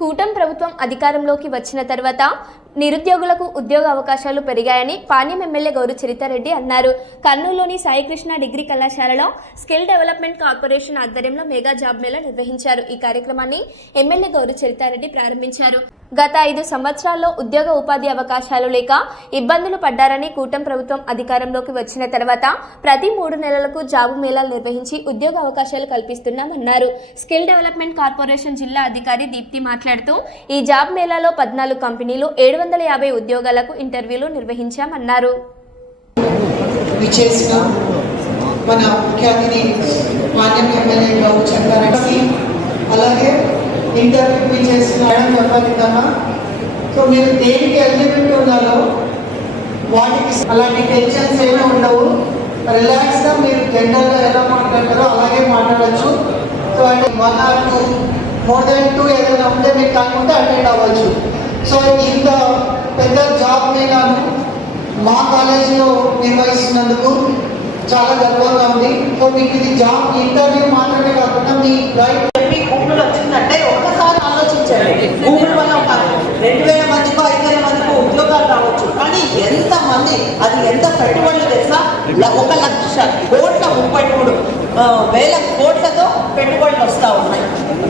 కూటమి ప్రభుత్వం అధికారంలోకి వచ్చిన తర్వాత నిరుద్యోగులకు ఉద్యోగ అవకాశాలు పెరిగాయని పాణ్యం ఎమ్మెల్యే గౌరు చరితారెడ్డి అన్నారు. కర్నూలులోని సాయికృష్ణ డిగ్రీ కళాశాలలో స్కిల్ డెవలప్మెంట్ కార్పొరేషన్ ఆధ్వర్యంలో మెగా జాబ్ మేళా నిర్వహించారు. ఈ కార్యక్రమాన్ని ఎమ్మెల్యే గౌరు చరితారెడ్డి ప్రారంభించారు. గత ఐదు సంవత్సరాల్లో ఉద్యోగ ఉపాధి అవకాశాలు లేక ఇబ్బందులు పడ్డారని కూటమి ప్రభుత్వం అధికారంలోకి వచ్చిన తర్వాత ప్రతి మూడు నెలలకు జాబు మేళాలు నిర్వహించి ఉద్యోగ అవకాశాలు కల్పిస్తున్నామన్నారు. స్కిల్ డెవలప్మెంట్ కార్పొరేషన్ జిల్లా అధికారి దీప్తి మాట్లాడుతూ ఈ జాబ్ మేళాలో పద్నాలుగు కంపెనీలు ఏడు వందల యాభై ఉద్యోగాలకు ఇంటర్వ్యూలు నిర్వహించామన్నారు. విచేసిన మన ముఖ్య అతిథి మాన్యం ఎమ్మెల్యే గౌరవ చంద్రారెడ్డి అలాగే ఇంటర్వ్యూ విచేసిన మేడం చెప్పాలి సో మీరు దేనికి ఎలిజిబిలిటీ ఉన్నారో వాటికి అలాంటి టెన్షన్స్ ఏమీ ఉండవు. రిలాక్స్గా మీరు జనరల్గా ఎలా మాట్లాడతారో అలాగే మాట్లాడచ్చు. సో అంటే one or two more than two ఏదైనా ఉంటే మీకు కాకుండా అటెండ్ అవ్వచ్చు. సో ఇంత పెద్ద జాబ్ నేను మా కాలేజీలో నిర్వహిస్తున్నందుకు చాలా గర్వంగా ఉంది. సో మీకు ఇది జాబ్ ఇంటర్వ్యూ మాత్రమే కాకుండా మీ రైట్ గూగుల్ వచ్చిందంటే ఒక్కసారి ఆలోచించండి. గూగుల్ వల్ల రెండు వేల మందికో ఐదు వేల మందికో ఉద్యోగాలు రావచ్చు. కానీ ఎంత మంది అది ఎంత పెట్టుబడులు తెలుసా ఒక లక్ష కోట్ల ముప్పై మూడు వేల కోట్లతో పెట్టుబడులు వస్తూ ఉన్నాయి.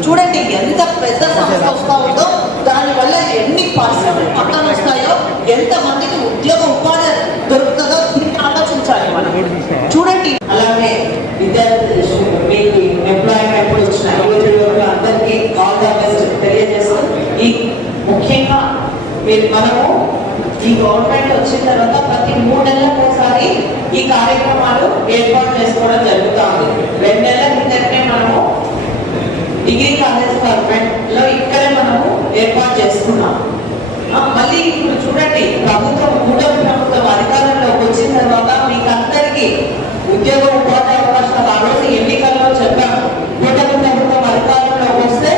చూడండి ఎంత పెద్ద సంస్థ వస్తూ ఉందో. దానివల్ల ఎన్ని పరిశ్రమలు పక్కన వస్తాయో ఎంత మందికి ఉద్యోగ ఉపాధి దొరుకుతుందో తిరిగి ఆలోచించాలి మనం. చూడండి. అలాగే విద్యార్థి మీకు ఎంప్లాయ్మెంట్ వచ్చిన యువతులకు అందరికీ ఆల్ ద బెస్ట్ తెలియజేస్తూ ఈ ముఖ్యంగా మీరు మనము ఈ గవర్నమెంట్ వచ్చిన తర్వాత ప్రతి మూడు నెలలకు ఒకసారి ఈ కార్యక్రమాలు ఏర్పాటు చేసుకోవడం జరుగుతూ ఉంది. రెండు నెలల మనము డిగ్రీ కాలేజ్ గవర్నమెంట్లో ఇక్కడే మనము ఏర్పాటు చేసుకున్నాం ఆ, మళ్ళీ ఇప్పుడు చూడండి ప్రభుత్వం కూటమి ప్రభుత్వం అధికారంలోకి వచ్చిన తర్వాత మీకు అందరికీ ఉద్యోగ ఉపాధి అవకాశాలు ఆ రోజు ఎన్నికల్లో చెప్పాము కూటమి ప్రభుత్వం అధికారంలోకి వస్తే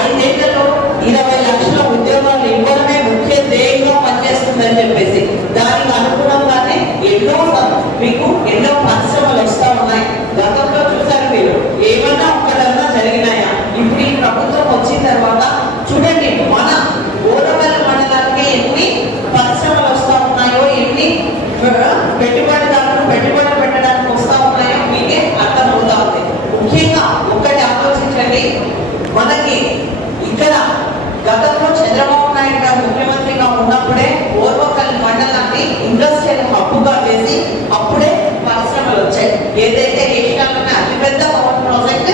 ఐదేళ్ళలో ఇరవై లక్షల ఉద్యోగాలు ఇవ్వడమే ముఖ్య ధ్యేయంగా పనిచేస్తుందని చెప్పేసి దానికి అనుగుణంగానే ఎన్నో స- మీకు ఎన్నో పరిశ్రమలు వస్తా ఉన్నాయి గతంలో చూసారు మీరు ఏమన్నా ఒక్కడన్నా జరిగినాయా ఇప్పుడు ఈ ప్రభుత్వం వచ్చిన తర్వాత చూడండి మన ఓరవెల్ల మండలానికి ఎన్ని పరిశ్రమలు వస్తా ఉన్నాయో ఎన్ని ఆ, పెట్టుబడిదారులు పెట్టుబడి పెట్టడానికి వస్తా ఉన్నాయో మీకే అర్థమవుతా ఉంది ముఖ్యంగా ఒక్కటి గమనించండి మనకి ఇక్కడ గతంలో చంద్రబాబు నాయుడు గారు ముఖ్యమంత్రిగా ఉన్నప్పుడే ఓర్వకల్ మండలాన్ని ఇండస్ట్రియల్ హబ్బుగా చేసి అప్పుడే పరిశ్రమలు వచ్చాయి. ఏదైతే ఏషియాలోనే అతిపెద్ద పవర్ ప్రాజెక్ట్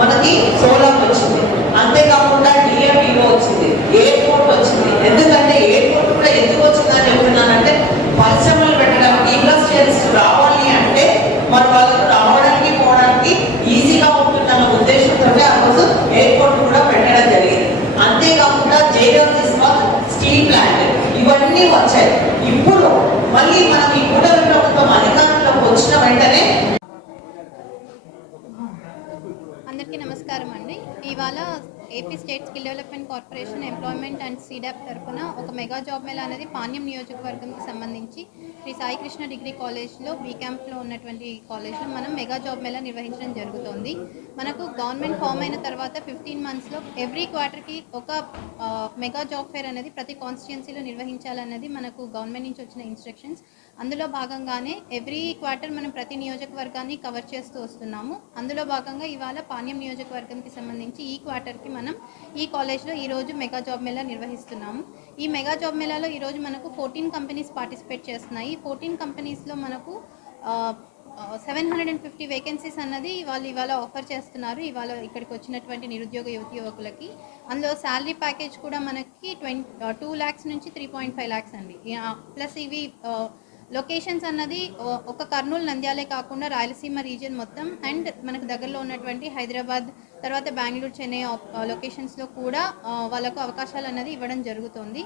మనకి సోలార్ వచ్చింది. అంతేకాకుండా డిఎంఈఓ వచ్చింది. ఎయిర్పోర్ట్ వచ్చింది. ఎందుకంటే ఎయిర్పోర్ట్ కూడా ఎందుకు వచ్చిందని చెప్తున్నానంటే పరిశ్రమలు పెట్టడానికి ఇండస్ట్రియల్స్ రావాలి అంటే మన వాళ్ళు అంతేకాకుండా జేడబ్ల్యూ స్టీల్ ప్లాంట్ ఇవన్నీ వచ్చాయి. ఇప్పుడు మళ్ళీ మనం ఈ కూటమి ప్రభుత్వం అధికారంలోకి వచ్చిన వెంటనే అందరికీ నమస్కారం అండి. ఇవాళ AP state skill development corporation employment and SEEDAP తరఫున ఒక మెగా జాబ్ మేళా అనేది పాణ్యం నియోజకవర్గంకి సంబంధించి శ్రీ సాయికృష్ణ డిగ్రీ కాలేజ్లో బీక్యాంప్లో ఉన్నటువంటి కాలేజ్లో మనం మెగా జాబ్ మేళా నిర్వహించడం జరుగుతోంది. మనకు గవర్నమెంట్ ఫామ్ అయిన తర్వాత ఫిఫ్టీన్ మంత్స్లో ఎవ్రీ క్వార్టర్కి ఒక మెగా జాబ్ ఫేర్ అనేది ప్రతి కాన్స్టిట్యున్సీలో నిర్వహించాలన్నది మనకు గవర్నమెంట్ నుంచి వచ్చిన ఇన్స్ట్రక్షన్స్. అందులో భాగంగానే ఎవ్రీ క్వార్టర్ మనం ప్రతి నియోజకవర్గాన్ని కవర్ చేస్తూ వస్తున్నాము. అందులో భాగంగా ఇవాళ పాణ్యం నియోజకవర్గంకి సంబంధించి ఈ క్వార్టర్కి మనం ఈ కాలేజ్లో ఈరోజు మెగా జాబ్ మేళా నిర్వహిస్తున్నాము. ఈ మెగా జాబ్ మేళాలో ఈరోజు మనకు ఫోర్టీన్ కంపెనీస్ పార్టిసిపేట్ చేస్తున్నాయి. ఫోర్టీన్ కంపెనీస్లో మనకు seven hundred and fifty vacancies అన్నది వాళ్ళు ఇవాళ ఆఫర్ చేస్తున్నారు. ఇవాళ ఇక్కడికి వచ్చినటువంటి నిరుద్యోగ యువతి యువకులకి. అందులో శాలరీ ప్యాకేజ్ కూడా మనకి ట్వంటీ టూ ల్యాక్స్ నుంచి త్రీ పాయింట్ ఫైవ్ ల్యాక్స్ అండి. ప్లస్ ఇవి లొకేషన్స్ అన్నది ఒక కర్నూలు నంద్యాలే కాకుండా రాయలసీమ రీజియన్ మొత్తం అండ్ మనకు దగ్గరలో ఉన్నటువంటి హైదరాబాద్ తర్వాత బెంగళూరు చెన్నై లొకేషన్స్లో కూడా వాళ్ళకు అవకాశాలు అన్నది ఇవ్వడం జరుగుతుంది.